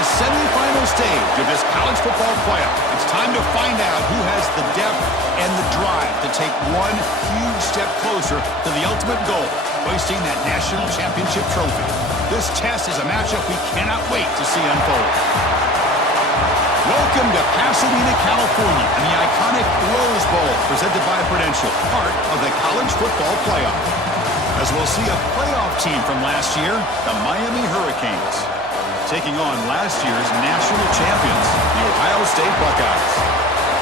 the semifinal stage of this college football playoff. It's time to find out who has the depth and the drive to take one huge step closer to the ultimate goal, hoisting that national championship trophy. This test is a matchup we cannot wait to see unfold. Welcome to Pasadena, California, and the iconic Rose Bowl, presented by Prudential, part of the college football playoff. As we'll see a playoff team from last year, the Miami Hurricanes, taking on last year's national champions, the Ohio State Buckeyes.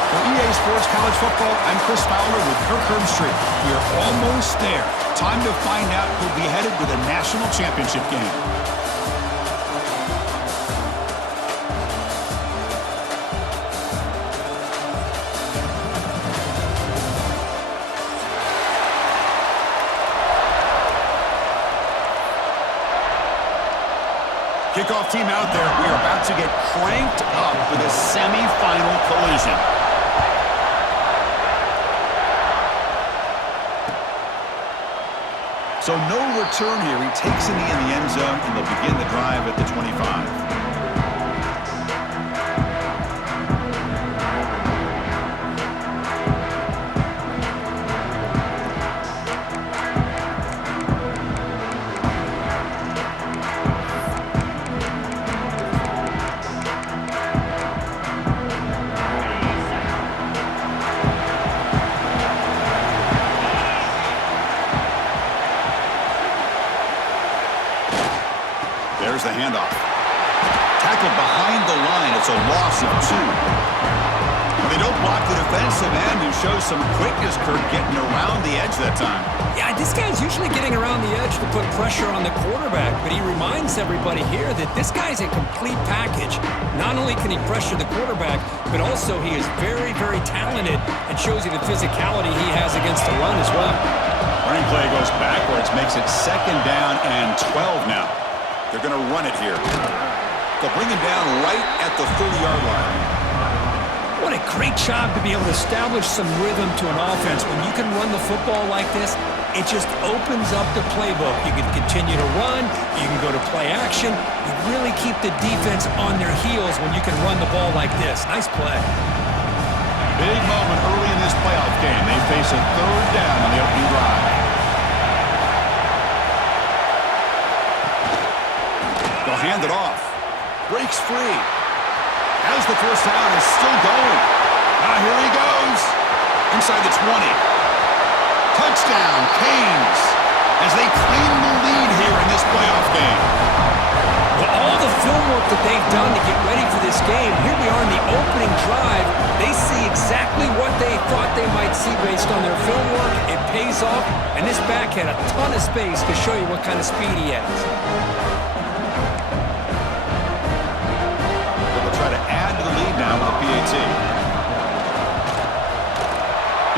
For EA Sports College Football, I'm Chris Fowler with Kirk Herbstreit. We are almost there. Time to find out who'll be headed to the national championship game. Kickoff team out there. We are about to get cranked up for the semifinal collision. So no return here. He takes it in the end zone, and they'll begin the drive at the 25. There's the handoff. Tackled behind the line. It's a loss of 2. And they don't block the defensive end, who shows some quickness, Kirk, getting around the edge that time. Yeah, this guy's usually getting around the edge to put pressure on the quarterback, but he reminds everybody here that this guy's a complete package. Not only can he pressure the quarterback, but also he is very, very talented and shows you the physicality he has against the run as well. Running play goes backwards, makes it 2nd down and 12 now. They're going to run it here. They'll bring him down right at the 30-yard line. What a great job to be able to establish some rhythm to an offense. When you can run the football like this, it just opens up the playbook. You can continue to run. You can go to play action. You really keep the defense on their heels when you can run the ball like this. Nice play. Big moment early in this playoff game. They face a 3rd down on the opening drive. They'll hand it off. Breaks free. As the first down is still going. Here he goes. Inside the 20. Touchdown, Canes, as they claim the lead here in this playoff game. Well, all the film work that they've done to get ready for this game, here we are in the opening drive. They see exactly what they thought they might see based on their film work. It pays off, and this back had a ton of space to show you what kind of speed he has. Try to add to the lead now with a PAT.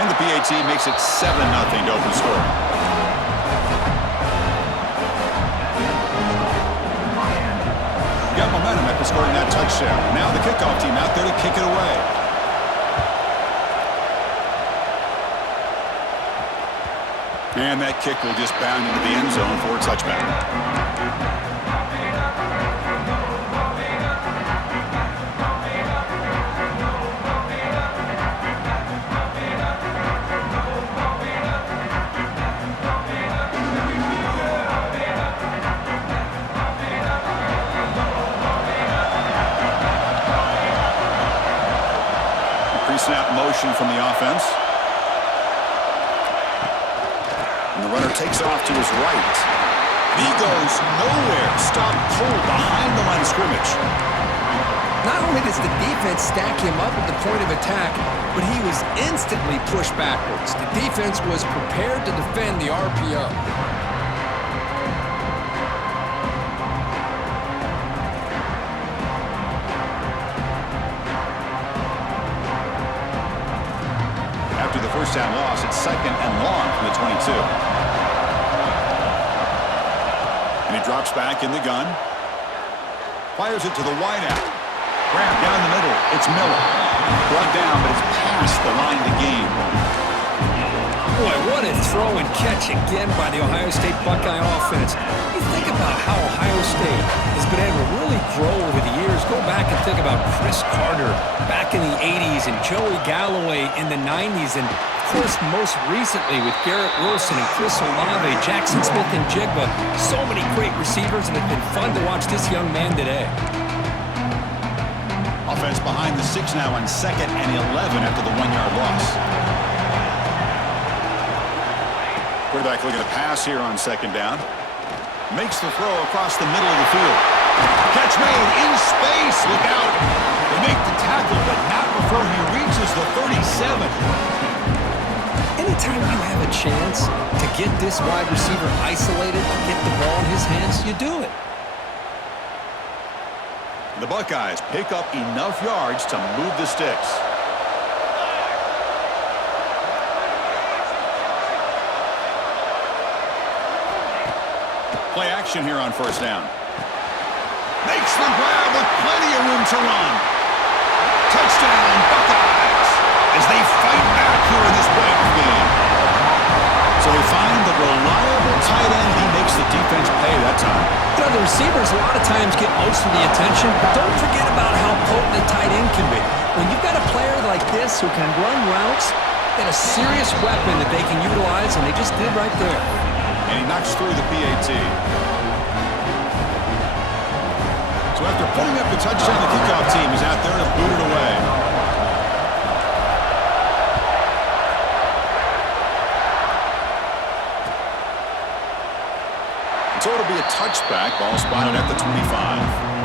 And the PAT makes it 7-0 to open score. Got momentum after scoring that touchdown. Now the kickoff team out there to kick it away. And that kick will just bound into the end zone for a touchback. Pre-snap motion from the offense. And the runner takes off to his right. He goes nowhere. Stop cold behind the line of scrimmage. Not only does the defense stack him up at the point of attack, but he was instantly pushed backwards. The defense was prepared to defend the RPO. After the first down loss, it's 2nd and long from the 22. And he drops back in the gun. Fires it to the wideout. Grab down the middle. It's Miller. Brought down, but it's past the line to gain. Boy, what a throw and catch again by the Ohio State Buckeye offense. You think about how Ohio State has been able to really grow over the years. Go back and think about Chris Carter back in the 80s and Joey Galloway in the 90s. And, of course, most recently with Garrett Wilson and Chris Olave, Jackson Smith and Jigba. So many great receivers, and it's been fun to watch this young man today. Offense behind the 6 now on 2nd and 11 after the 1-yard loss. Quarterback looking to pass here on 2nd down. Makes the throw across the middle of the field. Catch made in space. Look out. They make the tackle, but not before he reaches the 37. Anytime you have a chance to get this wide receiver isolated, get the ball in his hands, you do it. The Buckeyes pick up enough yards to move the sticks. Play action here on 1st down. Makes the grab with plenty of room to run. Touchdown, Buckeyes, as they fight back here in this playoff game. So they find the reliable tight end. He makes the defense pay that time. You know, the receivers a lot of times get most of the attention, but don't forget about how potent a tight end can be. When you've got a player like this who can run routes, get a serious weapon that they can utilize, and they just did right there. And he knocks through the PAT. So after putting up the touchdown, the kickoff team is out there to boot it away. So it'll be a touchback. Ball spotted at the 25.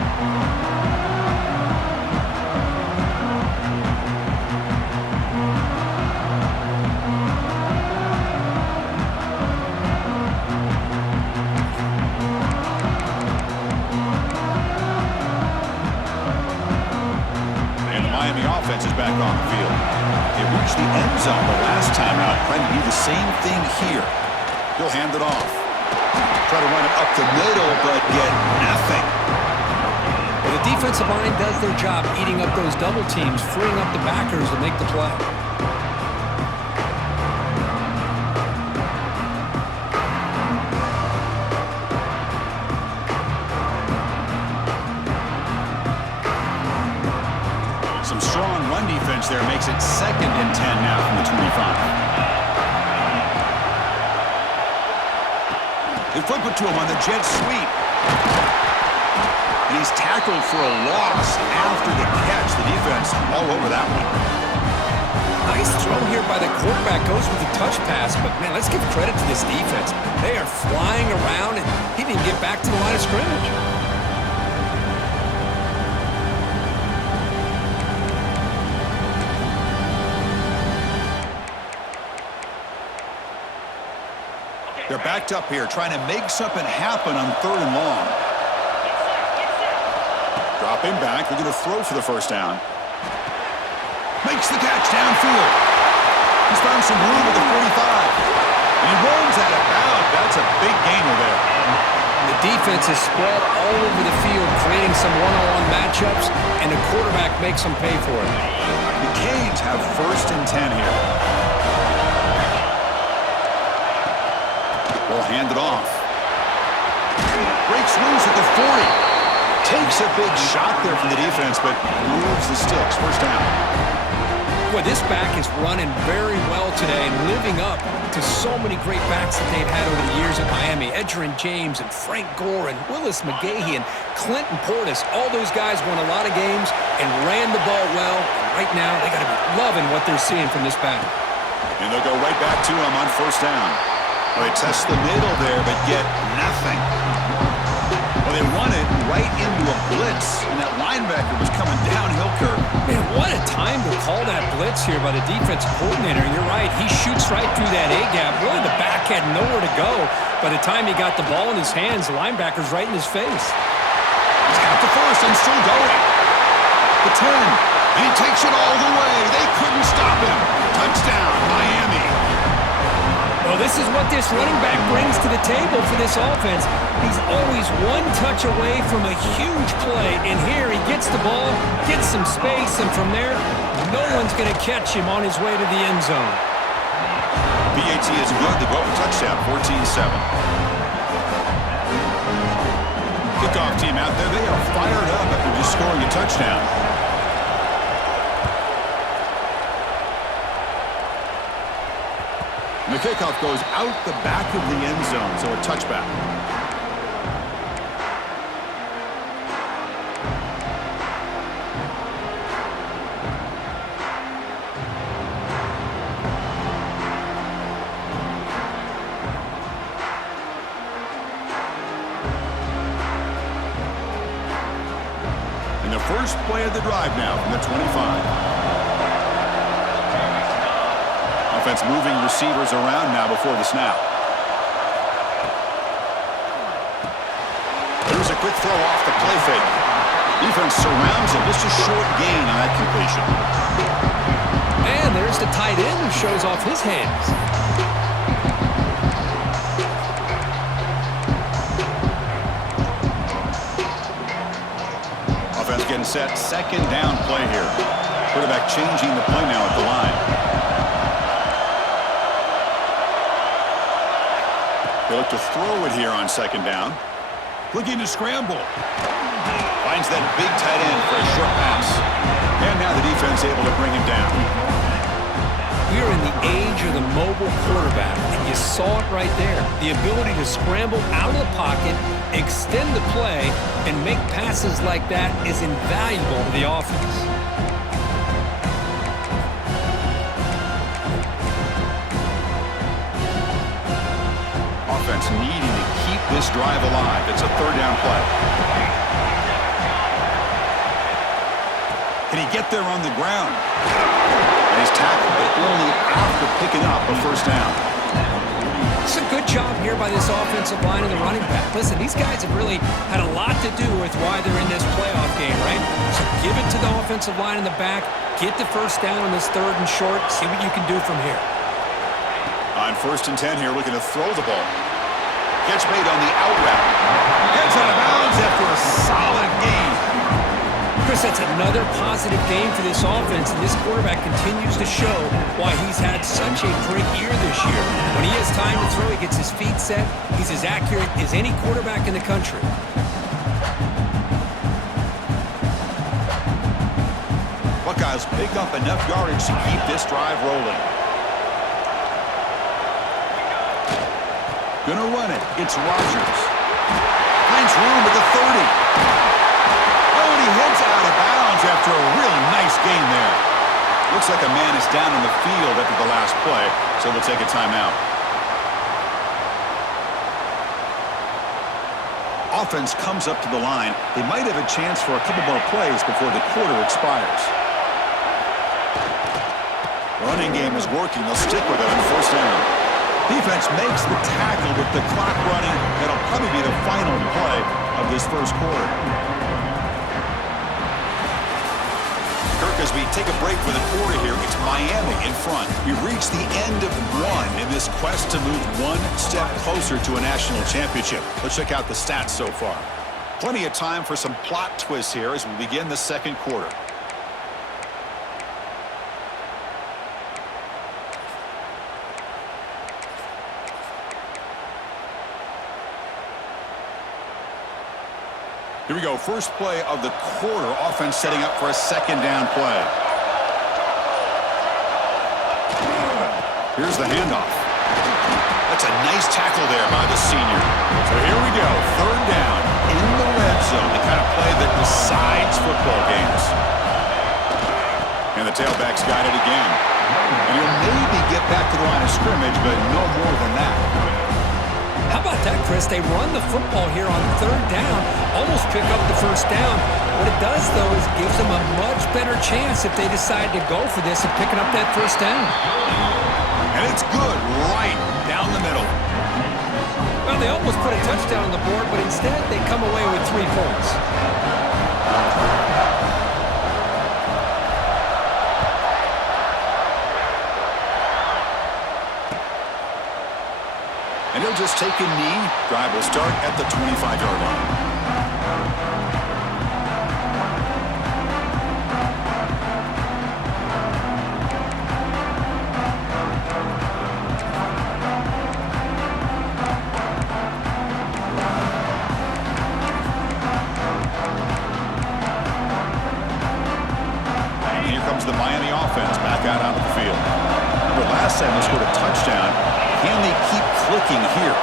Offense is back on the field. It reached the end zone the last time out. Trying to do the same thing here. He'll hand it off. Try to run it up the middle, but get nothing. Well, the defensive line does their job eating up those double teams, freeing up the backers to make the play. Strong run defense there makes it 2nd and 10 now from the 25. They flip it to him on the jet sweep. And he's tackled for a loss after the catch. The defense all over that one. Nice throw here by the quarterback. Goes with the touch pass. But, man, let's give credit to this defense. They are flying around, and he didn't get back to the line of scrimmage. They're backed up here, trying to make something happen on 3rd and long. Drop him back. They're going to throw for the 1st down. Makes the catch downfield. He's found some room at the 45. And he runs out of bounds. That's a big gainer there. The defense is spread all over the field, creating some one-on-one matchups, and the quarterback makes them pay for it. The Canes have 1st and 10 here. Will hand it off. Breaks loose at the 40. Takes a big shot there from the defense, but moves the sticks. 1st down. Boy, this back is running very well today and living up to so many great backs that they've had over the years at Miami. Edgerrin James and Frank Gore and Willis McGahee and Clinton Portis. All those guys won a lot of games and ran the ball well. And right now, they got to be loving what they're seeing from this back. And they'll go right back to him on 1st down. Well, they test the middle there, but get nothing. Well, they run it right into a blitz, and that linebacker was coming downhill curve. Man, what a time to call that blitz here by the defensive coordinator. You're right. He shoots right through that A-gap. Really, the back had nowhere to go. By the time he got the ball in his hands, the linebacker's right in his face. He's got the 1st and still going. The 10, and he takes it all the way. They couldn't stop him. Touchdown, Miami. Well, this is what this running back brings to the table for this offense. He's always one touch away from a huge play. And here he gets the ball, gets some space, and from there, no one's going to catch him on his way to the end zone. PAT is good. They go up a touchdown, 14-7. Kickoff team out there. They are fired up after just scoring a touchdown. And the kickoff goes out the back of the end zone, so a touchback. And the first play of the drive now from the 25. Offense moving receivers around now before the snap. There's a quick throw off the play fake. Defense surrounds him. Just a short gain on that completion. And there's the tight end who shows off his hands. Offense getting set. Second down play here. Quarterback changing the play now at the line. They look to throw it here on second down. Looking to scramble. Finds that big tight end for a short pass. And now the defense able to bring him down. We are in the age of the mobile quarterback, and you saw it right there. The ability to scramble out of the pocket, extend the play, and make passes like that is invaluable to the offense. Offense needing to keep this drive alive. It's a third down play. Can he get there on the ground? And he's tackled, but only after picking up a first down. It's a good job here by this offensive line and the running back. Listen, these guys have really had a lot to do with why they're in this playoff game, right? So give it to the offensive line in the back. Get the first down on this third and short. See what you can do from here. On 1st and 10 here, looking to throw the ball. Catch made on the out route. Gets out of bounds after a solid gain. Chris, that's another positive game for this offense, and this quarterback continues to show why he's had such a great year this year. When he has time to throw, he gets his feet set. He's as accurate as any quarterback in the country. Buckeyes pick up enough yardage to keep this drive rolling. Gonna run it. It's Rodgers. Finds room at the 30. Oh, and he heads out of bounds after a real nice gain there. Looks like a man is down on the field after the last play, so they'll take a timeout. Offense comes up to the line. They might have a chance for a couple more plays before the quarter expires. Running game is working. They'll stick with it on first down. Defense makes the tackle with the clock running. That'll probably be the final play of this first quarter. Kirk, as we take a break for the quarter here, it's Miami in front. We've reached the end of one in this quest to move one step closer to a national championship. Let's check out the stats so far. Plenty of time for some plot twists here as we begin the second quarter. Here we go. First play of the quarter. Offense setting up for a second down play. Here's the handoff. That's a nice tackle there by the senior. So here we go. Third down in the red zone. The kind of play that decides football games. And the tailback's got it again. And he'll maybe get back to the line of scrimmage, but no more than that. How about that, Chris? They run the football here on third down, almost pick up the first down. What it does, though, is gives them a much better chance if they decide to go for this and picking up that first down. And it's good right down the middle. Well, they almost put a touchdown on the board, but instead they come away with 3 points. And he'll just take a knee. Drive will start at the 25-yard line.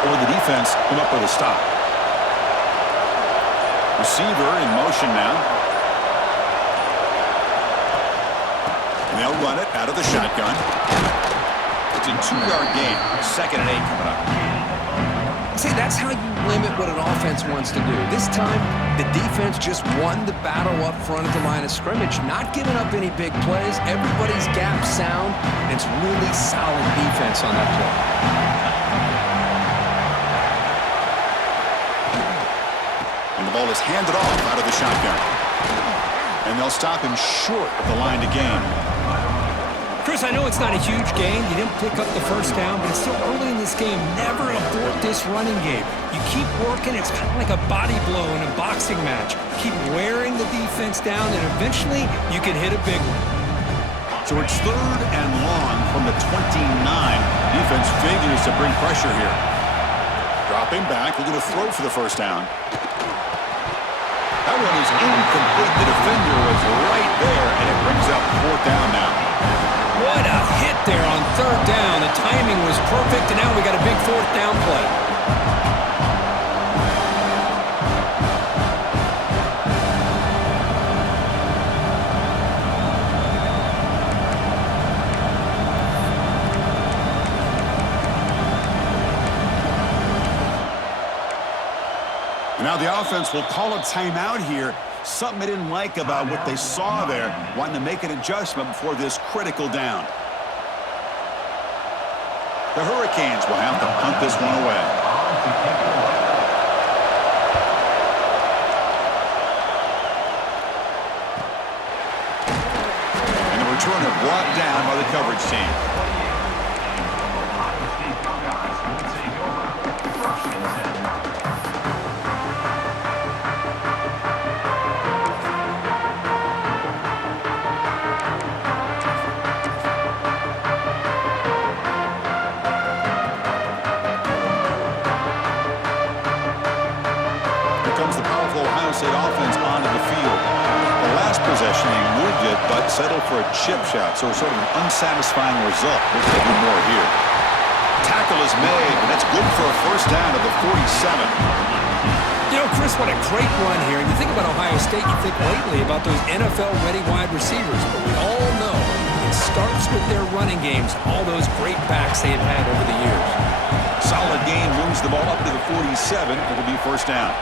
or the defense come up with a stop. Receiver in motion now. And they'll run it out of the shotgun. It's a 2-yard gain. 2nd and 8 coming up. See, that's how you limit what an offense wants to do. This time, the defense just won the battle up front at the line of scrimmage, not giving up any big plays. Everybody's gap sound, and it's really solid defense on that play. And the ball is handed off out of the shotgun. And they'll stop him short of the line to gain. Chris, I know it's not a huge gain. You didn't pick up the first down, but it's still early in this game. Never abort this running game. You keep working. It's kind of like a body blow in a boxing match. Keep wearing the defense down, and eventually you can hit a big one. So it's 3rd and long from the 29. Defense figures to bring pressure here. Dropping back. They're going to throw for the first down. That one is incomplete. The defender was right there, and it brings up 4th down now. What a hit there on 3rd down. The timing was perfect, and now we got a big 4th down play. Now the offense will call a timeout here. Something they didn't like about what they saw there, wanting to make an adjustment before this critical down. The Hurricanes will have to punt this one away. And the returner brought down by the coverage team. Offense onto the field. The last possession, they moved it, but settled for a chip shot, so sort of an unsatisfying result. We'll take more here. Tackle is made, and that's good for a first down at the 47. You know, Chris, what a great run here. And you think about Ohio State, you think lately about those NFL-ready wide receivers, but we all know it starts with their running games, all those great backs they have had over the years. Solid gain, moves the ball up to the 47. It'll be first down.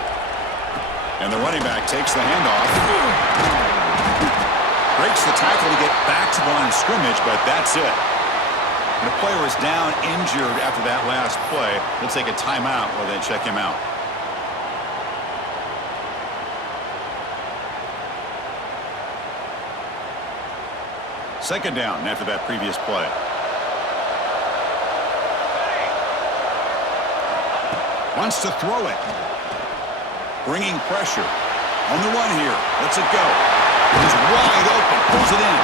And the running back takes the handoff. Breaks the tackle to get back to the line of scrimmage, but that's it. And the player is down injured after that last play. They'll take a timeout while they check him out. Second down after that previous play. Wants to throw it. Bringing pressure. On the run here. Lets it go. He's wide open. Pulls it in.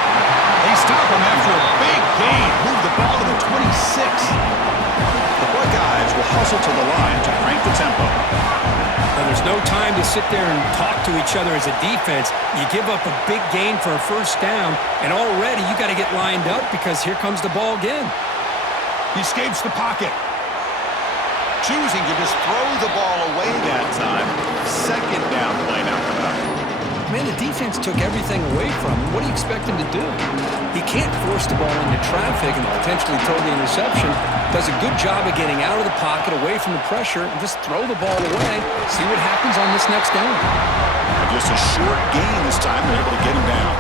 They stop him after a big gain. Move the ball to the 26. The Buckeyes will hustle to the line to crank the tempo. Well, there's no time to sit there and talk to each other as a defense. You give up a big gain for a first down, and already you got to get lined up because here comes the ball again. He escapes the pocket. Choosing to just throw the ball away that time. Second down play now coming up. Man, the defense took everything away from him. What do you expect him to do? He can't force the ball into traffic and potentially throw the interception. Does a good job of getting out of the pocket, away from the pressure, and just throw the ball away. See what happens on this next down. And just a short gain this time. They're able to get him down.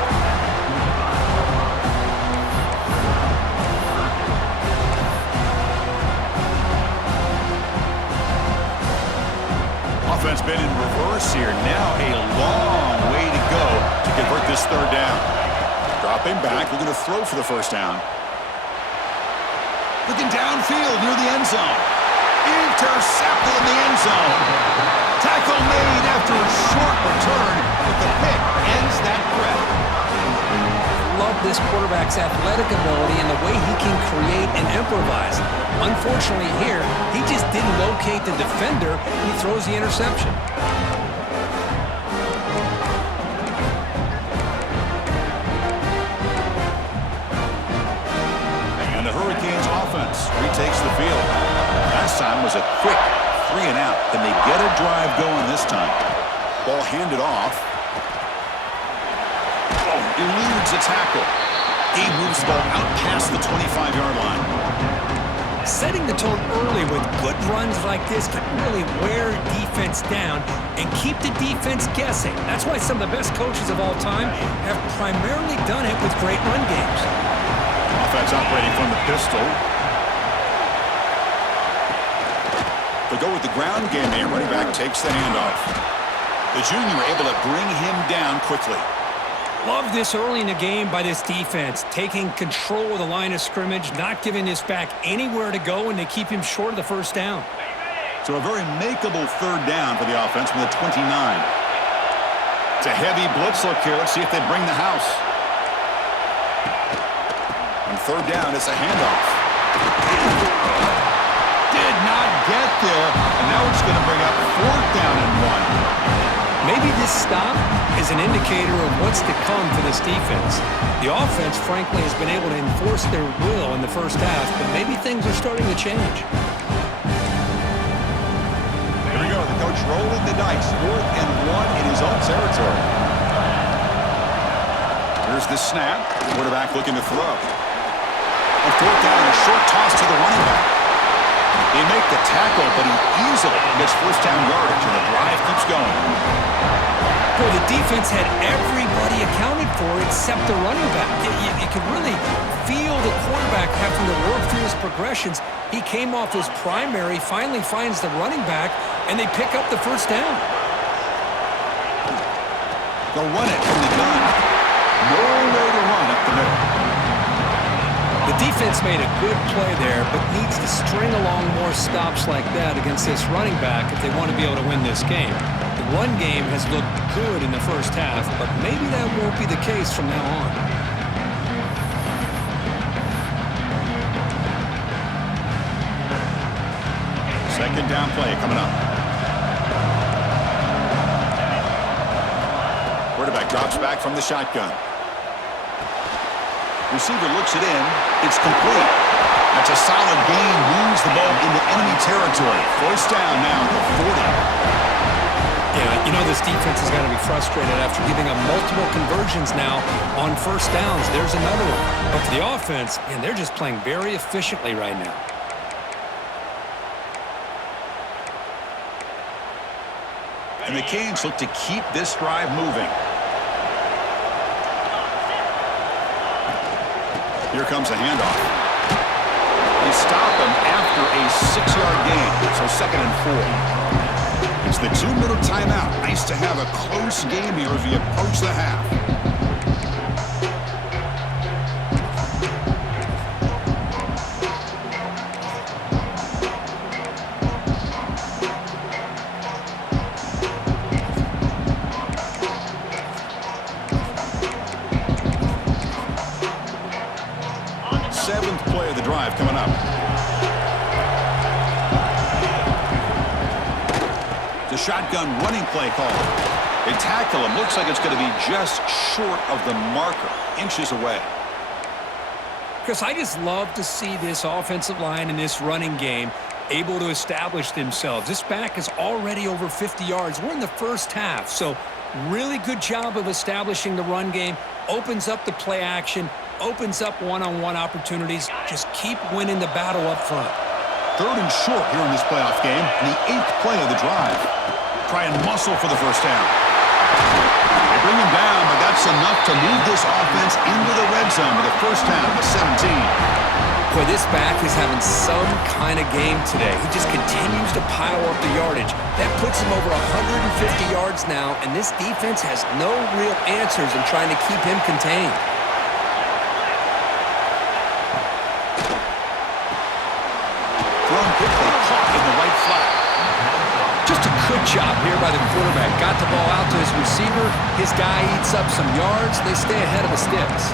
Offense been in reverse here. Now a long way to go to convert this third down. Dropping back. We're going to throw for the first down. Looking downfield near the end zone. Intercepted in the end zone. Tackle made after a short return, but the pick ends that threat. Love this quarterback's athletic ability and the way he can create and improvise. Unfortunately here, he just didn't locate the defender. He throws the interception. And the Hurricanes offense retakes the field. last time was a quick 3 and out. Can they get a drive going this time? Ball handed off. Eludes a tackle. He moves the ball out past the 25-yard line. Setting the tone early with good runs like this can really wear defense down and keep the defense guessing. That's why some of the best coaches of all time have primarily done it with great run games. Offense operating from the pistol. They go with the ground game here. Running back takes the handoff. The junior able to bring him down quickly. Love this early in the game by this defense, taking control of the line of scrimmage, not giving this back anywhere to go, and they keep him short of the first down. So a very makeable third down for the offense from the 29. It's a heavy blitz look here. Let's see if they bring the house. On third down, it's a handoff. Did not get there, and now it's going to bring up fourth down and 1. Maybe this stop is an indicator of what's to come for this defense. The offense, frankly, has been able to enforce their will in the first half, but maybe things are starting to change. Here we go. The coach rolling the dice. 4th and 1 in his own territory. Here's the snap. Quarterback looking to throw. On 4th down, a short toss to the running back. They make the tackle, but he easily gets first down yardage, and the drive keeps going. Well, the defense had everybody accounted for except the running back. You could really feel the quarterback having to work through his progressions. He came off his primary, finally finds the running back, and they pick up the first down. They'll run it from the gun. Nowhere to run up the middle. The defense made a good play there, but needs to string along more stops like that against this running back if they want to be able to win this game. The run game has looked good in the first half, but maybe that won't be the case from now on. Second down play coming up. Quarterback drops back from the shotgun. Receiver looks it in. It's complete. That's a solid gain. Moves the ball into enemy territory. First down now at the 40. Yeah, you know this defense is going to be frustrated after giving up multiple conversions now on first downs. There's another one. But for the offense, man, they're just playing very efficiently right now. And the Canes look to keep this drive moving. Here comes a handoff. They stop him after a 6-yard gain. So 2nd and 4. It's the 2-minute timeout. Nice to have a close game here as we approach the half. Seventh play of the drive coming up. The shotgun running play call. They tackle him. Looks like it's going to be just short of the marker. Inches away. Chris, I just love to see this offensive line in this running game able to establish themselves. This back is already over 50 yards. We're in the first half, so really good job of establishing the run game. Opens up the play action. Opens up one-on-one opportunities. Just keep winning the battle up front. 3rd and short here in this playoff game. The 8th play of the drive. Try and muscle for the first down. They bring him down, but that's enough to move this offense into the red zone with a first down at the 17. Boy, this back is having some kind of game today. He just continues to pile up the yardage. That puts him over 150 yards now, and this defense has no real answers in trying to keep him contained. Thrown quickly, caught in the right flat. Just a good job here by the quarterback. Got the ball out to his receiver. His guy eats up some yards. They stay ahead of the sticks.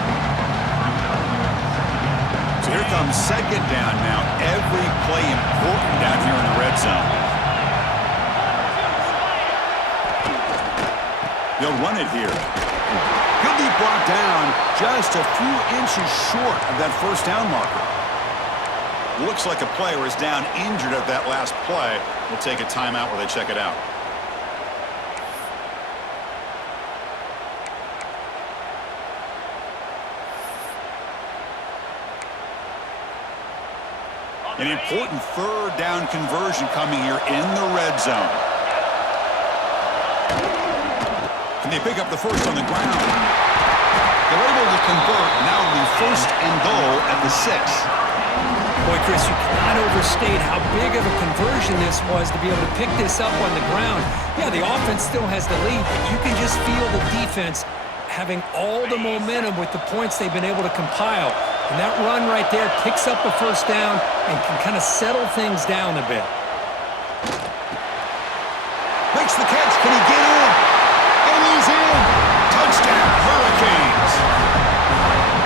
So here comes second down now. Every play important down here in the red zone. They'll run it here. He'll be brought down just a few inches short of that first down marker. Looks like a player is down injured at that last play. We'll take a timeout while they check it out. An important third down conversion coming here in the red zone. Can they pick up the first on the ground? They're able to convert. Now it'll be first and goal at the 6. Boy, Chris, you cannot overstate how big of a conversion this was to be able to pick this up on the ground. Yeah, the offense still has the lead, but you can just feel the defense having all the momentum with the points they've been able to compile. And that run right there picks up a first down and can kind of settle things down a bit. Makes the catch. Can he get in? And he's in. Touchdown, Hurricanes.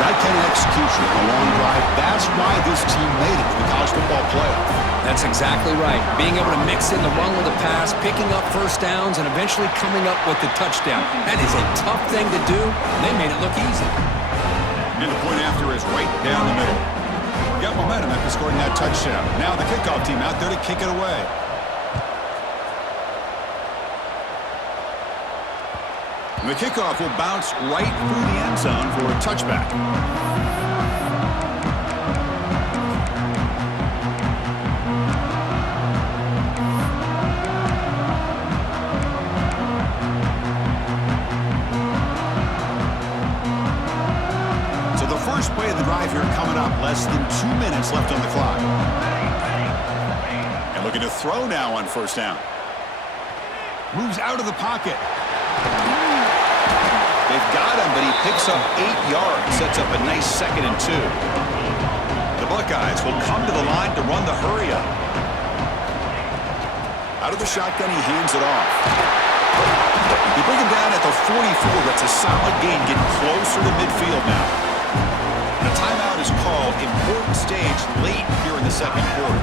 That kind of execution on a long drive, that's why this team made it to the college football playoff. That's exactly right. Being able to mix in the run with the pass, picking up first downs, and eventually coming up with the touchdown. That is a tough thing to do, and they made it look easy. And the point after is right down the middle. Got momentum after scoring that touchdown. Now the kickoff team out there to kick it away. And the kickoff will bounce right through the end zone for a touchback. First play of the drive here coming up. Less than 2 minutes left on the clock. And looking to throw now on first down. Moves out of the pocket. They've got him, but he picks up 8 yards. Sets up a nice 2nd and 2. The Buckeyes will come to the line to run the hurry up. Out of the shotgun, he hands it off. They bring him down at the 44. That's a solid gain, getting closer to midfield now. A timeout is called. Important stage late here in the second quarter.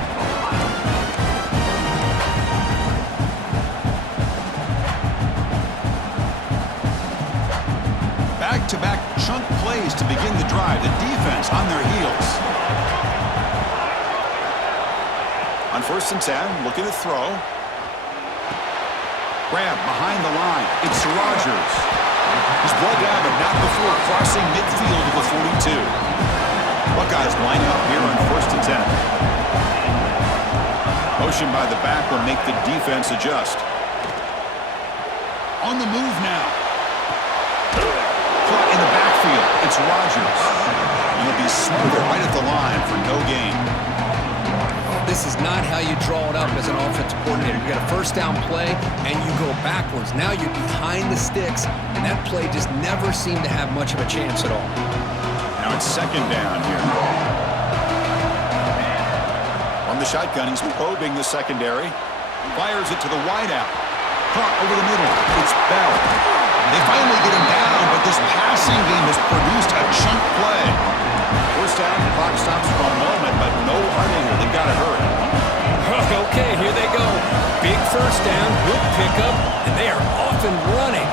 Back-to-back chunk plays to begin the drive. The defense on their heels. On first and 10, looking to throw. Grab behind the line. It's Rogers. He's brought down, but not before crossing midfield of the 42. Buckeyes lining up here on first and 10. Motion by the back will make the defense adjust. On the move now. Caught in the backfield. It's Rogers. And he'll be smoother right at the line for no gain. This is not how you draw it up as an offensive coordinator. You got a first down play, and you go backwards. Now you're behind the sticks, and that play just never seemed to have much of a chance at all. Now it's second down here. From the shotgun, he's probing the secondary. Fires it to the wideout. Caught over the middle. It's Bell. They finally get him down, but this passing game has produced a chunk play. First down, the clock stops for a moment, but no hurry here. They've got to hurry. Okay, here they go. Big first down, good pickup, and they are off and running.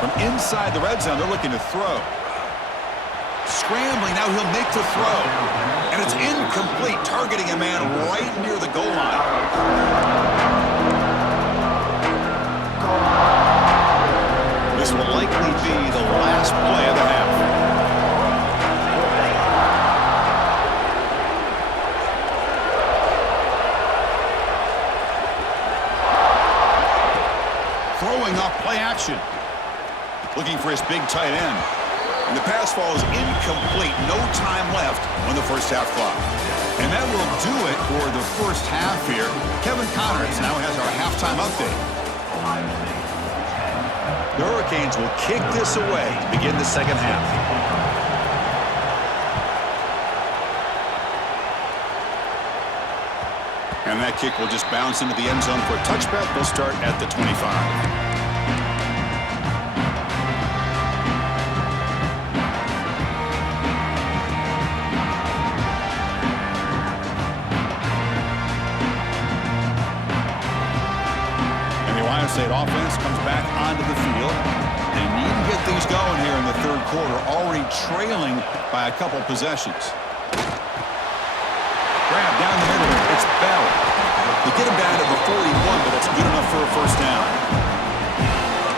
From inside the red zone, they're looking to throw. Scrambling, now he'll make the throw. And it's incomplete, targeting a man right near the goal line. This will likely be the last play of the half. Throwing off play action. Looking for his big tight end. And the pass falls incomplete. No time left on the first half clock. And that will do it for the first half here. Kevin Connors now has our halftime update. The Hurricanes will kick this away to begin the second half. And that kick will just bounce into the end zone for a touchback. They'll start at the 25. State offense comes back onto the field. They need to get things going here in the third quarter, already trailing by a couple possessions. Grab down the middle. It's Bell. They get him down to the 41, but that's good enough for a first down.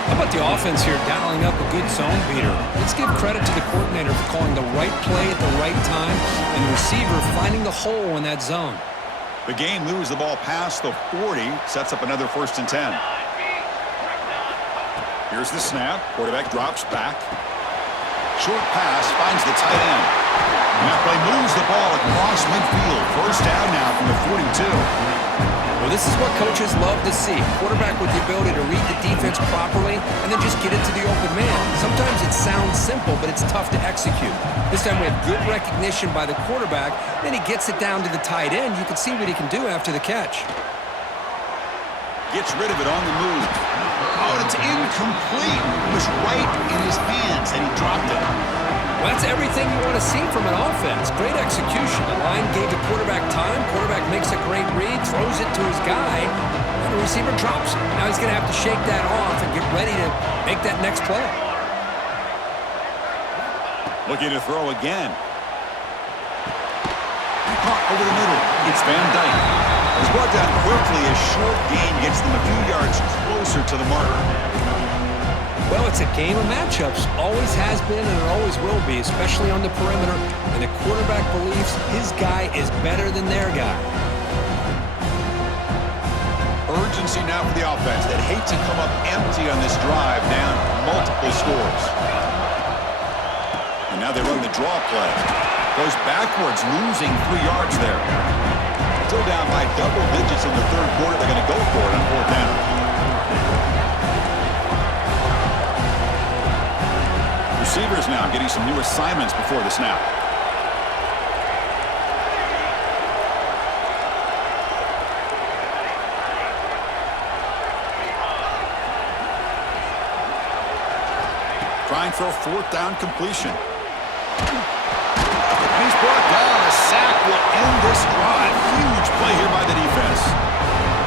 How about the offense here dialing up a good zone beater? Let's give credit to the coordinator for calling the right play at the right time and the receiver finding the hole in that zone. The game moves the ball past the 40, sets up another 1st and 10. Here's the snap. Quarterback drops back. Short pass finds the tight end. And that play moves the ball across midfield. First down now from the 42. Well, this is what coaches love to see. Quarterback with the ability to read the defense properly and then just get it to the open man. Sometimes it sounds simple, but it's tough to execute. This time we have good recognition by the quarterback. Then he gets it down to the tight end. You can see what he can do after the catch. Gets rid of it on the move. Oh, it's incomplete. It was right in his hands, and he dropped it. Well, that's everything you want to see from an offense. Great execution. The line gave the quarterback time. Quarterback makes a great read, throws it to his guy, and the receiver drops it. Now he's going to have to shake that off and get ready to make that next play. Looking to throw again. Caught over the middle. It's Van Dyke. He's brought down quickly. A short gain gets them a few yards closer to the mark. Well, it's a game of matchups. Always has been and it always will be, especially on the perimeter. And the quarterback believes his guy is better than their guy. Urgency now for the offense. They'd hate to come up empty on this drive, down multiple scores. And now they run the draw play. Goes backwards, losing 3 yards there. Still down by double digits in the third quarter. They're going to go for it on 4th down. Receivers now getting some new assignments before the snap. Trying for a 4th down completion. He's brought down. A sack will end this drive. Huge play here by the defense.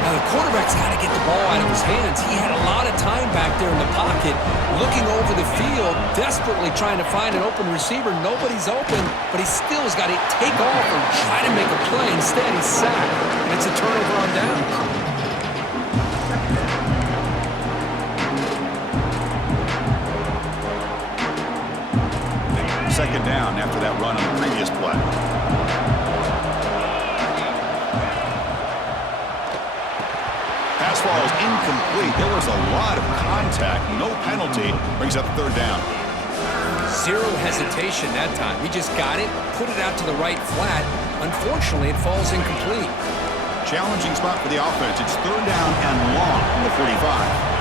Now the quarterback's got to get the ball out of his hands. He had a lot of time back there in the pocket, looking over the field, desperately trying to find an open receiver. Nobody's open, but he still has got to take off and try to make a play. Instead, he's sacked, and it's a turnover on downs. Second down after that run on the previous play. Pass ball is incomplete. There was a lot of contact. No penalty. Brings up 3rd down. Zero hesitation that time. He just got it, put it out to the right flat. Unfortunately, it falls incomplete. Challenging spot for the offense. It's 3rd down and long from the 45.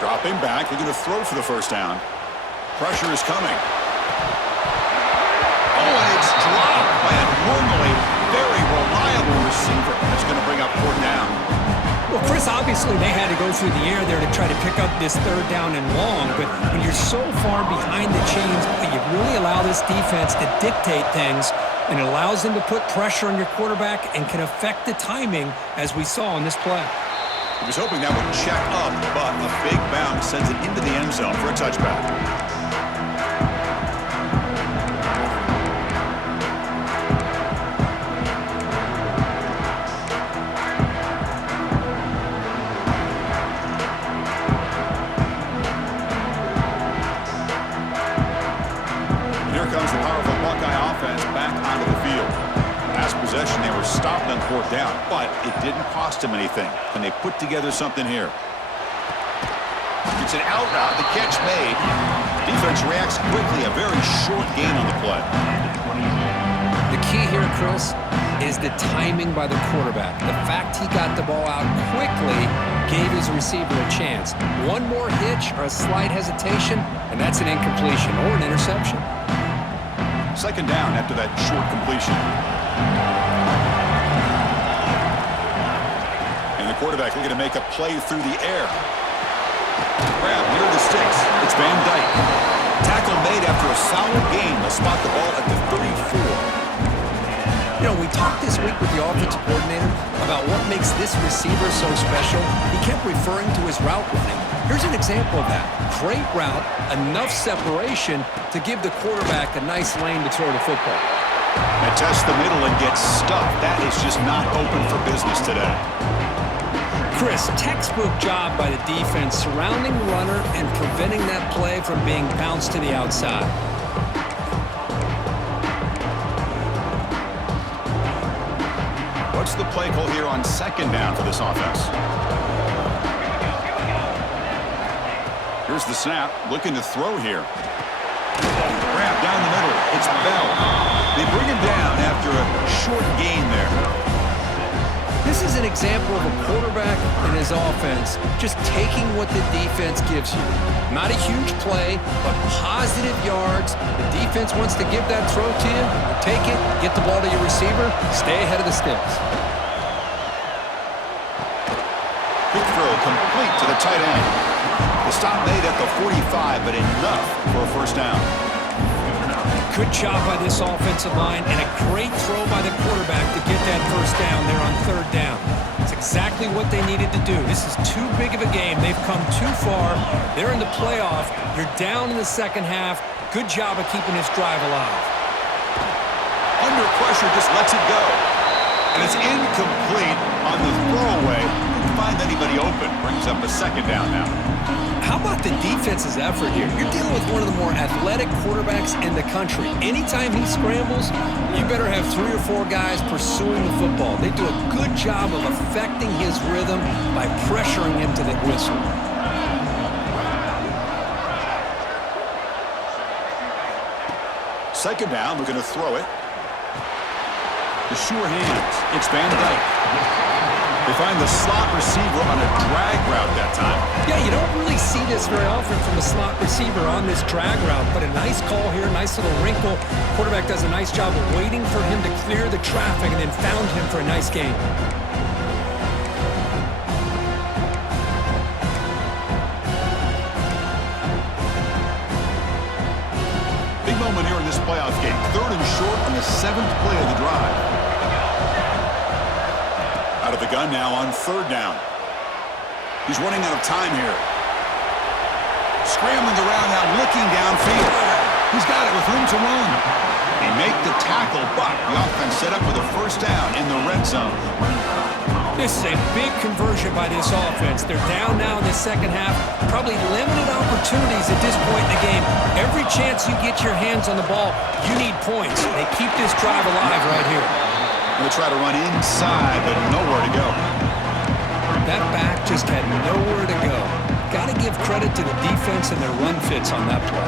Dropping back, they're going to throw for the 1st down. Pressure is coming. Oh, and it's dropped by a normally very reliable receiver. That's going to bring up 4th down. Well, Chris, obviously they had to go through the air there to try to pick up this 3rd down and long, but when you're so far behind the chains, you really allow this defense to dictate things, and it allows them to put pressure on your quarterback and can affect the timing, as we saw in this play. He was hoping that would check up, but a big bounce sends it into the end zone for a touchback. And here comes the powerful Buckeye offense back onto the field. Last possession, they were stopped on 4th down, but it didn't cost them anything. And they put together something here. It's an out route, the catch made. Defense reacts quickly, a very short gain on the play. The key here, Chris, is the timing by the quarterback. The fact he got the ball out quickly gave his receiver a chance. One more hitch or a slight hesitation, and that's an incompletion or an interception. 2nd down after that short completion. And the quarterback looking to make a play through the air. Grab near the sticks. It's Van Dyke. Tackle made after a solid gain. They'll spot the ball at the 34. You know, we talked this week with the offensive coordinator about what makes this receiver so special. He kept referring to his route running. Here's an example of that. Great route, enough separation to give the quarterback a nice lane to throw the football. And test the middle and get stuffed. That is just not open for business today. Chris, textbook job by the defense surrounding the runner and preventing that play from being bounced to the outside. What's the play call here on second down for this offense? Here's the snap, looking to throw here. Grab down the middle. It's Bell. They bring him down after a short gain there. This is an example of a quarterback and his offense just taking what the defense gives you. Not a huge play, but positive yards. The defense wants to give that throw to you. You take it, get the ball to your receiver, stay ahead of the sticks. Quick throw complete to the tight end. The stop made at the 45, but enough for a first down. Good job by this offensive line and a great throw by the quarterback to get that first down there on third down. It's exactly what they needed to do. This is too big of a game. They've come too far. They're in the playoff. You're down in the second half. Good job of keeping this drive alive. Under pressure, just lets it go. And it's incomplete on the throwaway. Didn't find anybody open. Brings up a second down now. How about the defense's effort here? You're dealing with one of the more athletic quarterbacks in the country. Anytime he scrambles, you better have 3 or 4 guys pursuing the football. They do a good job of affecting his rhythm by pressuring him to the whistle. Second down, we're going to throw it. The sure hands. It's Van Dyke. They find the slot receiver on a drag route that time. Yeah, you don't really see this very often from a slot receiver on this drag route, but a nice call here, nice little wrinkle. Quarterback does a nice job of waiting for him to clear the traffic and then found him for a nice gain. Big moment here in this playoff game. 3rd and short on the 7th play of the drive. Out of the gun now on 3rd down. He's running out of time here. Scrambling around now, looking downfield. He's got it with room to run. They make the tackle, but the offense set up with a first down in the red zone. This is a big conversion by this offense. They're down now in the second half. Probably limited opportunities at this point in the game. Every chance you get your hands on the ball, you need points. They keep this drive alive right here. They'll try to run inside, but nowhere to go. That back just had nowhere to go. Got to give credit to the defense and their run fits on that play.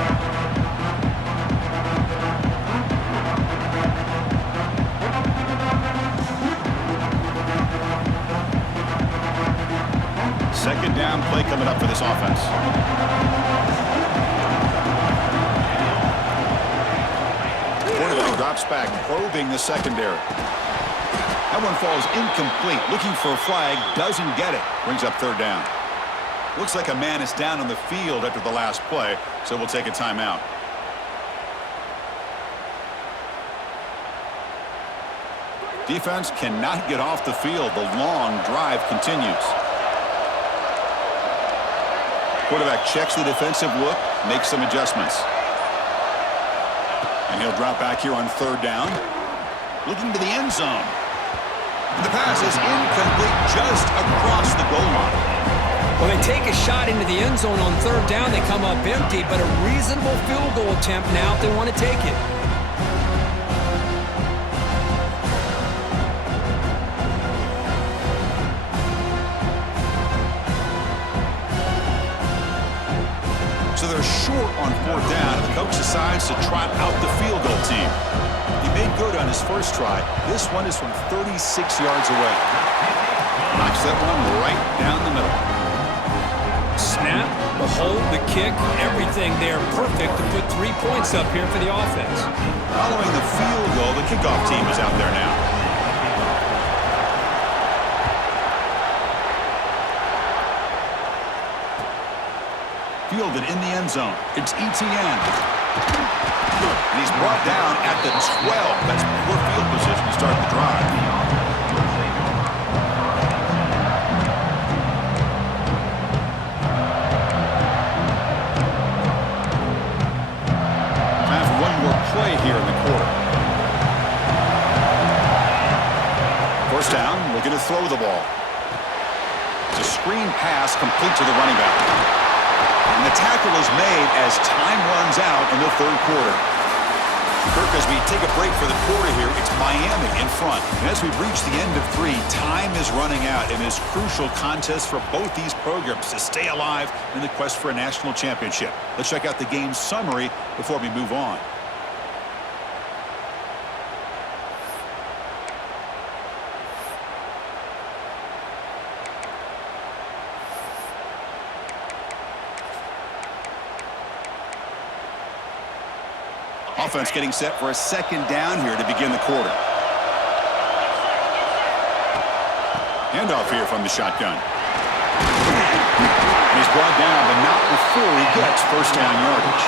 Second down play coming up for this offense. Quarterback drops back, probing the secondary. That one falls incomplete. Looking for a flag, doesn't get it. Brings up 3rd down. Looks like a man is down on the field after the last play, so we'll take a timeout. Defense cannot get off the field. The long drive continues. Quarterback checks the defensive look, makes some adjustments. And he'll drop back here on 3rd down. Looking to the end zone. And the pass is incomplete just across the goal line. Well, they take a shot into the end zone on 3rd down. They come up empty, but a reasonable field goal attempt now if they want to take it. So they're short on 4th down, and the coach decides to trot out the field goal team. He made good on his first try. This one is from 36 yards away. Knocks that one right down the middle. Snap, the hold, the kick, everything there perfect to put 3 points up here for the offense. Following the field goal, the kickoff team is out there now. Fielded in the end zone. It's ETN. And he's brought down at the 12. That's poor field position. He's start the drive. Time for one more play here in the quarter. First down, looking to throw the ball. It's a screen pass complete to the running back. And the tackle is made as time runs out in the third quarter. Kirk, as we take a break for the quarter here, it's Miami in front. And as we reach the end of 3, time is running out in this crucial contest for both these programs to stay alive in the quest for a national championship. Let's check out the game's summary before we move on. Offense getting set for a second down here to begin the quarter. Handoff here from the shotgun. And he's brought down, but not before he gets first down yardage.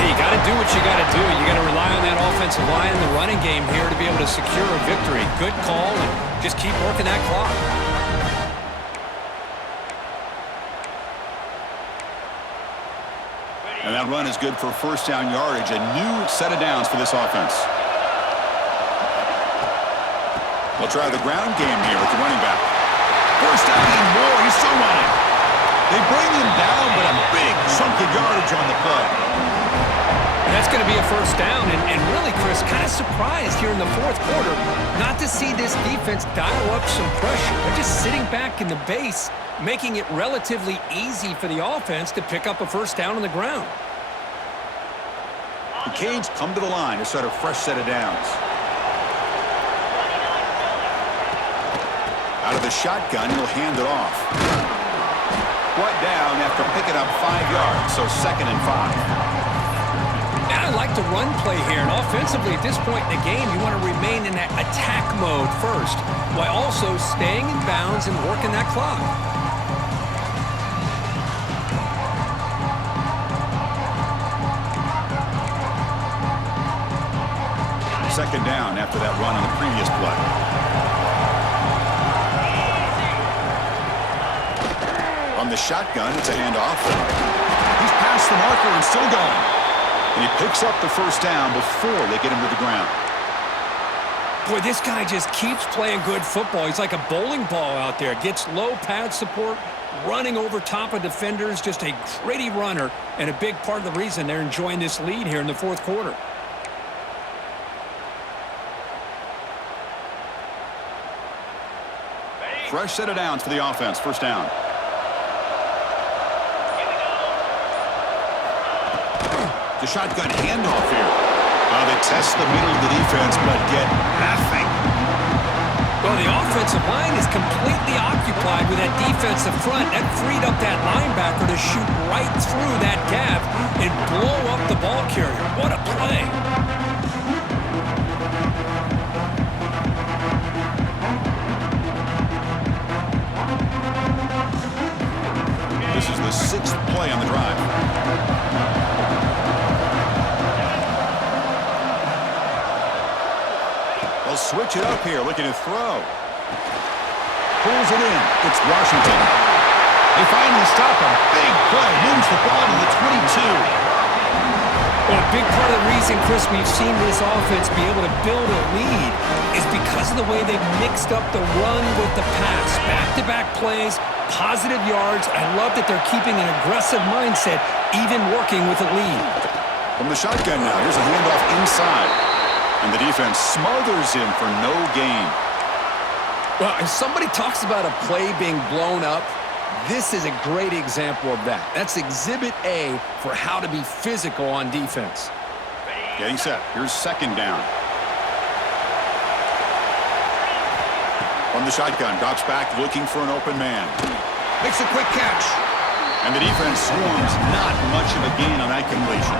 Hey, you got to do what you got to do. You got to rely on that offensive line and the running game here to be able to secure a victory. Good call, and just keep working that clock. And that run is good for first down yardage, a new set of downs for this offense. We'll try the ground game here with the running back. First down and more, he's still running. They bring him down, but a big chunk of yardage on the play. And that's going to be a first down, and really, Chris, kind of surprised here in the fourth quarter not to see this defense dial up some pressure. They're just sitting back in the base, making it relatively easy for the offense to pick up a first down on the ground. The Canes come to the line to start a fresh set of downs. Out of the shotgun, he'll hand it off. Brought down after picking up 5 yards, so 2nd and 5. And I like the run play here, and offensively at this point in the game, you want to remain in that attack mode first, while also staying in bounds and working that clock. Second down after that run on the previous play. On the shotgun, it's a handoff. He's past the marker and still going. And he picks up the first down before they get him to the ground. Boy, this guy just keeps playing good football. He's like a bowling ball out there. Gets low pad support, running over top of defenders. Just a gritty runner, and a big part of the reason they're enjoying this lead here in the fourth quarter. Fresh set of downs for the offense. First down. The shotgun handoff here. They test the middle of the defense, but get nothing. Well, the offensive line is completely occupied with that defensive front. That freed up that linebacker to shoot right through that gap and blow up the ball carrier. What a play. This is the 6th play on the drive. They'll switch it up here, looking to throw. Pulls it in. It's Washington. They finally stop him. Big play. Moves the ball to the 22. Well, a big part of the reason, Chris, we've seen this offense be able to build a lead is because of the way they've mixed up the run with the pass. Back-to-back plays, positive yards. I love that they're keeping an aggressive mindset, even working with a lead. From the shotgun now, here's a handoff inside. And the defense smothers him for no gain. Well, if somebody talks about a play being blown up, this is a great example of that. That's exhibit A for how to be physical on defense. Getting set. Here's second down. From the shotgun, drops back looking for an open man. Makes a quick catch. And the defense swarms. Not much of a gain on that completion.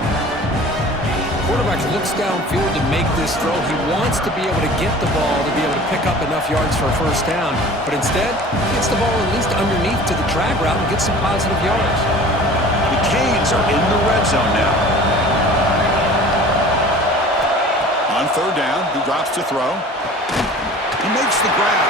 Quarterback looks downfield to make this throw. He wants to be able to get the ball to be able to pick up enough yards for a first down. But instead, gets the ball at least underneath to the drag route and gets some positive yards. The Canes are in the red zone now. On third down. He drops to throw. He makes the grab.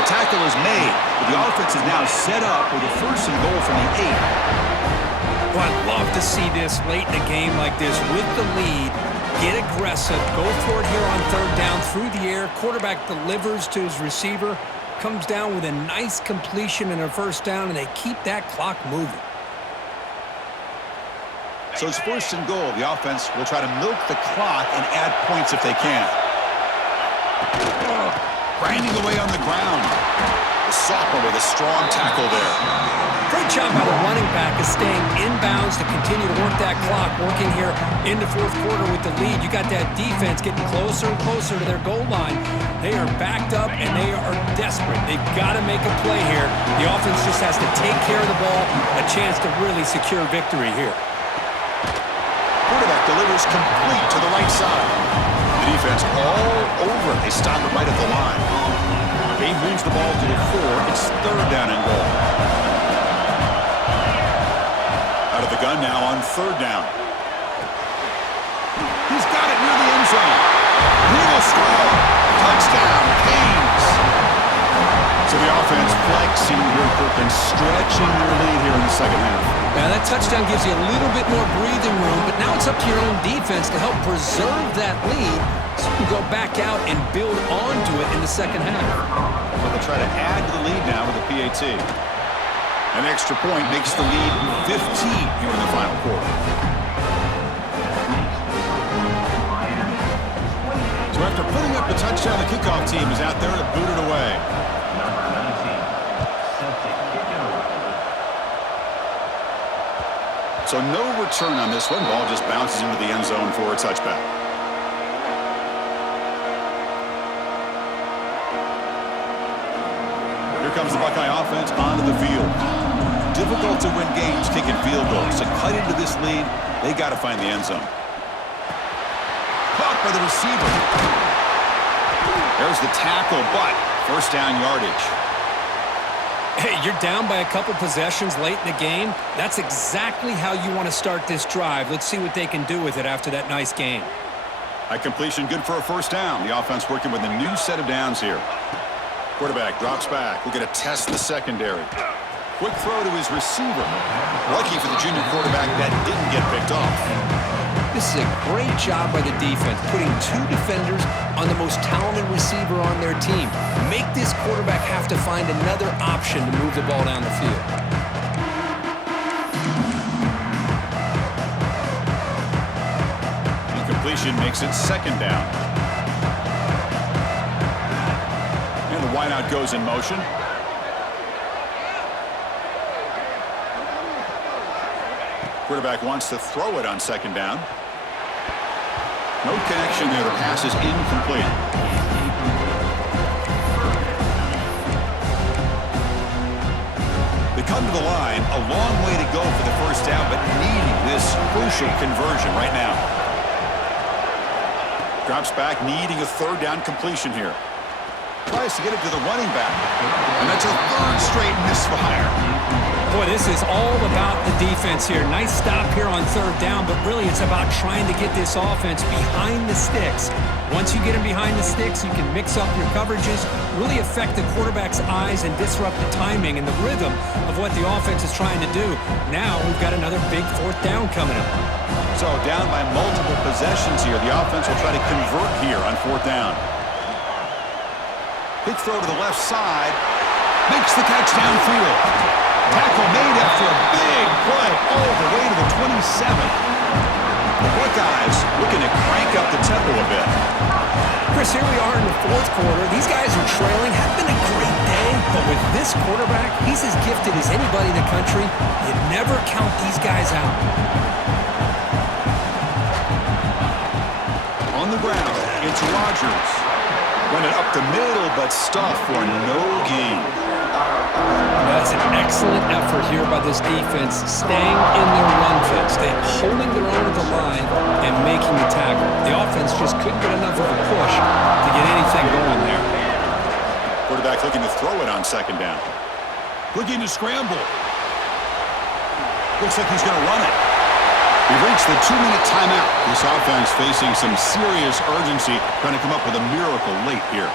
The tackle is made, but the offense is now set up with a first and goal from the 8. Well, I'd love to see this late in a game like this with the lead. Get aggressive. Go for it here on third down through the air. Quarterback delivers to his receiver. Comes down with a nice completion and a first down, and they keep that clock moving. So it's first and goal. The offense will try to milk the clock and add points if they can. Grinding away on the ground. The sophomore with a strong tackle there. Great job by the running back of staying inbounds to continue to work that clock, working here in the fourth quarter with the lead. You got that defense getting closer and closer to their goal line. They are backed up, and they are desperate. They've got to make a play here. The offense just has to take care of the ball, a chance to really secure victory here. Quarterback delivers complete to the right side. The defense all over. They stop it right at the line. Game moves the ball to the 4. It's third down and goal. Out of the gun now on third down. He's got it near the end zone. He will score. Touchdown, Canes. So the offense flexing here, and stretching their lead here in the second half. Now that touchdown gives you a little bit more breathing room, but now it's up to your own defense to help preserve that lead so you can go back out and build onto it in the second half. Well, they'll try to add to the lead now with the PAT. An extra point makes the lead 15 here in the final quarter. So after putting up the touchdown, the kickoff team is out there to boot it away. So no return on this one. Ball just bounces into the end zone for a touchback. Here comes the Buckeye offense onto the field. Difficult to win games kicking field goals. To cut into this lead, they got to find the end zone. Caught by the receiver. There's the tackle, but first down yardage. Hey, you're down by a couple possessions late in the game. That's exactly how you want to start this drive. Let's see what they can do with it after that nice game. A completion good for a first down. The offense working with a new set of downs here. Quarterback drops back. We're going to test the secondary. Quick throw to his receiver. Lucky for the junior quarterback that didn't get picked off. This is a great job by the defense, putting 2 defenders on the most talented receiver on their team. Make this quarterback have to find another option to move the ball down the field. Incompletion makes it second down. And the wideout goes in motion. Quarterback wants to throw it on second down. No connection there. The pass is incomplete. They come to the line. A long way to go for the first down, but needing this crucial conversion right now. Drops back, needing a third down completion here. Tries to get it to the running back. And that's a third straight misfire. Boy, this is all about the defense here. Nice stop here on third down, but really it's about trying to get this offense behind the sticks. Once you get them behind the sticks, you can mix up your coverages, really affect the quarterback's eyes and disrupt the timing and the rhythm of what the offense is trying to do. Now we've got another big fourth down coming up. So down by multiple possessions here. The offense will try to convert here on fourth down. Big throw to the left side. Makes the catch downfield. Tackle made after a big play all the way to the 27. The Buckeyes looking to crank up the tempo a bit. Chris, here we are in the fourth quarter. These guys are trailing. Had been a great day, but with this quarterback, he's as gifted as anybody in the country. You never count these guys out. On the ground, it's Rodgers. Running up the middle, but stuffed for no gain. That's an excellent effort here by this defense, staying in their run fits, holding their own at the line and making the tackle. The offense just couldn't get enough of a push to get anything going there. Quarterback looking to throw it on second down. Looking to scramble. Looks like he's going to run it. We've reached the 2-minute timeout. This offense facing some serious urgency, trying to come up with a miracle late here.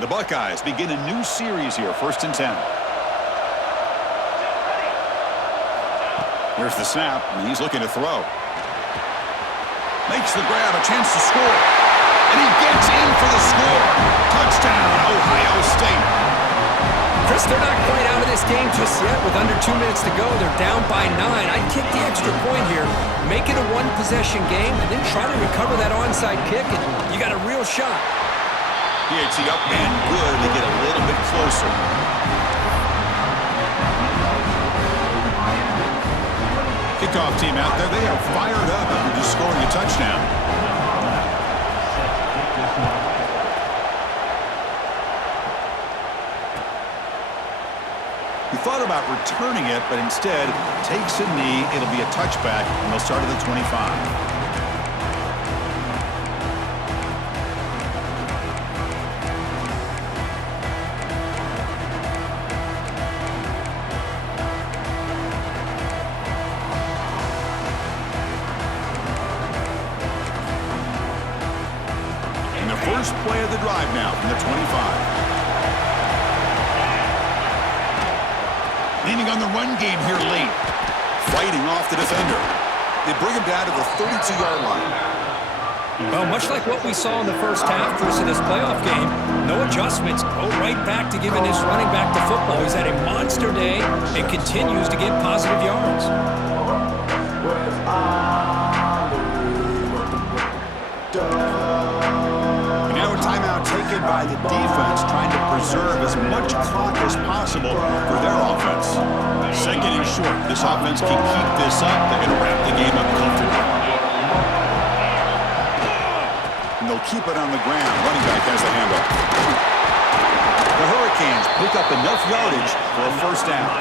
The Buckeyes begin a new series here, 1st and 10. Here's the snap, and he's looking to throw. Makes the grab, a chance to score. And he gets in for the score. Touchdown, Ohio State. Chris, they're not quite out of this game just yet. With under 2 minutes to go, they're down by 9. I'd kick the extra point here, make it a one-possession game, and then try to recover that onside kick, and you got a real shot. PAT up and good to get a little bit closer. Kickoff team out there. They are fired up after just scoring a touchdown. He thought about returning it, but instead takes a knee. It'll be a touchback, and they'll start at the 25. First play of the drive now from the 25. Leaning on the run game here late. Fighting off the defender. They bring him down to the 32-yard line. Well, much like what we saw in the first half versus this playoff game, no adjustments. Go right back to giving this running back the football. He's had a monster day and continues to get positive yards. By the defense, trying to preserve as much clock as possible for their offense. 2nd and short. This offense can keep this up. They're going to wrap the game up comfortably. And they'll keep it on the ground. Running back has the handoff. The Hurricanes pick up enough yardage for a 1st down.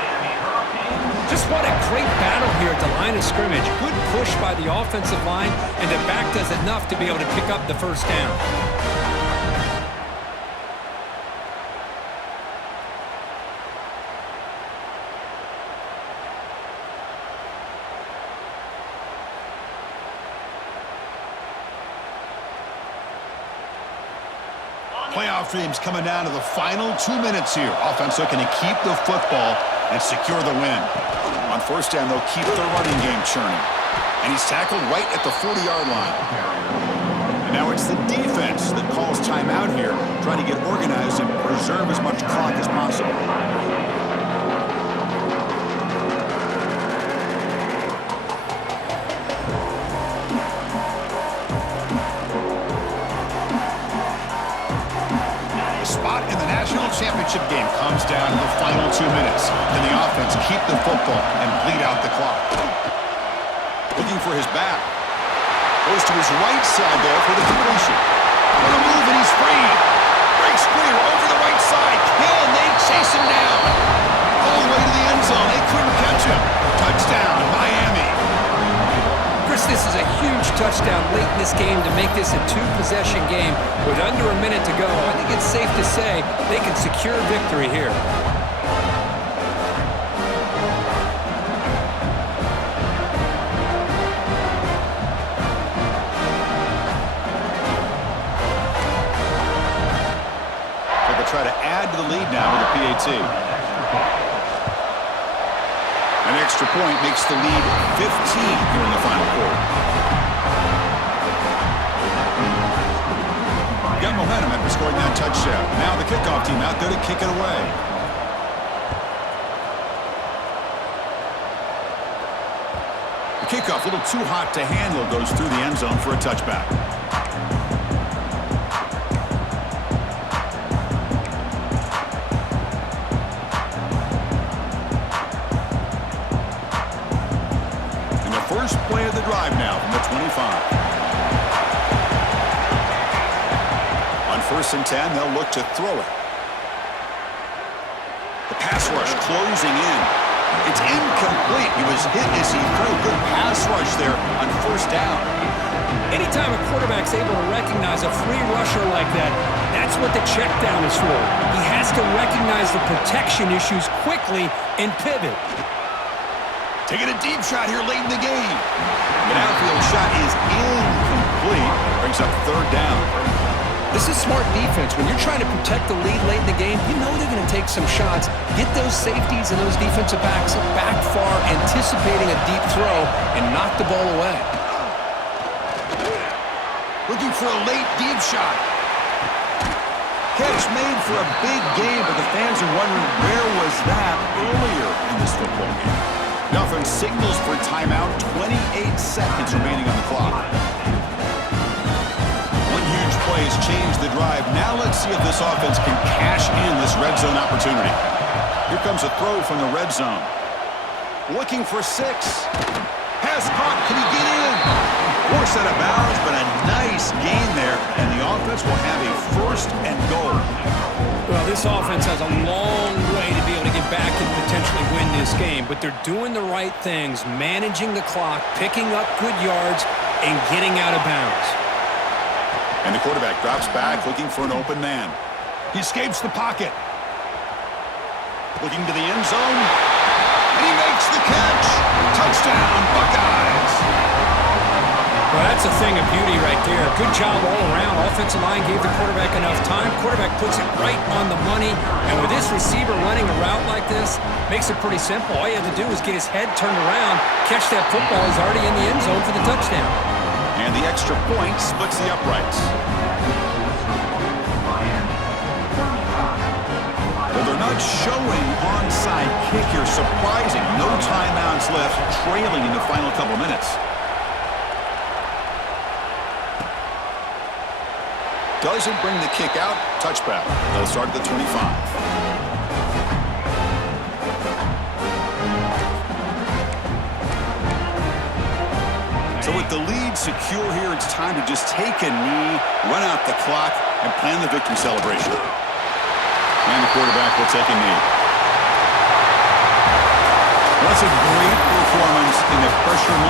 Just what a great battle here at the line of scrimmage. Good push by the offensive line, and the back does enough to be able to pick up the 1st down. Playoff dreams coming down to the final 2 minutes here. Offense looking to keep the football and secure the win. On 1st down, they'll keep their running game churning. And he's tackled right at the 40-yard line. And now it's the defense that calls timeout here, trying to get organized and preserve as much clock as possible. Championship game comes down to the final 2 minutes. Can the offense keep the football and bleed out the clock? Looking for his back. Goes to his right side there for the completion. On the move, and he's free. Breaks clear over the right side. Can they chase him down? All the way to the end zone. They couldn't catch him. Touchdown, Miami. Chris, this is a huge touchdown late in this game to make this a 2-possession game with under a minute to go. I think it's safe to say they can secure victory here. So they'll try to add to the lead now with a PAT. An extra point makes the lead 15 here in the final quarter. Got momentum after scoring that touchdown. Now the kickoff team out there to kick it away. The kickoff, a little too hot to handle, goes through the end zone for a touchback. First play of the drive now from the 25. On 1st and 10, they'll look to throw it. The pass pass rush closing in. It's incomplete. He was hit as he threw. Good pass rush there on first down. Anytime a quarterback's able to recognize a free rusher like that, that's what the check down is for. He has to recognize the protection issues quickly and pivot. Taking a deep shot here late in the game. An outfield shot is incomplete. Brings up third down. This is smart defense. When you're trying to protect the lead late in the game, you know they're going to take some shots. Get those safeties and those defensive backs back far, anticipating a deep throw, and knock the ball away. Looking for a late deep shot. Catch made for a big game, but the fans are wondering where was that earlier in this football game. Dolphins signals for timeout. 28 seconds remaining on the clock. One huge play has changed the drive. Now let's see if this offense can cash in this red zone opportunity. Here comes a throw from the red zone. Looking for 6. Pass caught. Can he get in? Forced out of bounds, but a nice gain there, and the offense will have a first and goal. Well, this offense has a long way to be able to get back and potentially win this game, but they're doing the right things, managing the clock, picking up good yards, and getting out of bounds. And the quarterback drops back, looking for an open man. He escapes the pocket. Looking to the end zone, and he makes the catch. Touchdown, Buckeyes. Well, that's a thing of beauty right there. Good job all around. Offensive line gave the quarterback enough time. Quarterback puts it right on the money. And with this receiver running a route like this, makes it pretty simple. All you have to do is get his head turned around, catch that football. He's already in the end zone for the touchdown. And the extra point splits the uprights. Well, they're not showing onside kick here. Surprising. No timeouts left, trailing in the final couple minutes. Doesn't bring the kick out. Touchback. They'll start at the 25. So with the lead secure here, it's time to just take a knee, run out the clock, and plan the victory celebration. And the quarterback will take a knee. Well, that's a great performance in the pressure moment.